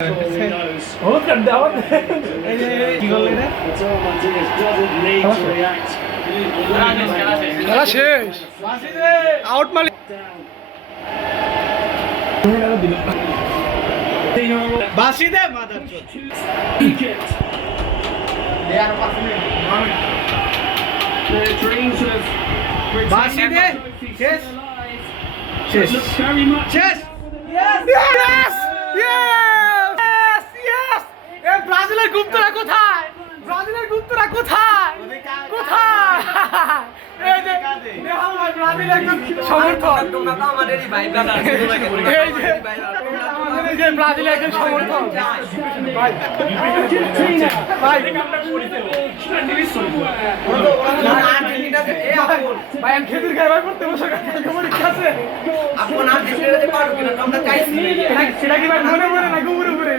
बहुत कर दिया बहुत কি করলে রে খেলা শেষ আউট মালিক বাসি দে মাদার বাসি দে শেষ শেষ শেষ yes yes yes এই ব্রাজিলের গুপ্তরা কোথায় ব্রাজিলের গুপ্তরা কোথায় কোথায় এই যে নেহাল ভাই ব্রাজিলের সমর্থক তোমরা তো আমাদেরই ভাই ব্রাদার এই যে ব্রাজিলের একজন সমর্থক ভাই ভাই কামটা করিতে ভাই আমি খেজুর খাই ভাই পড়তে বসে কালকে কাছে আপন আর খেজুর খেতে পারো কিনা তোমরা চাইছি সেটা কি ভাই মনে মনে না গুবরে গুবরে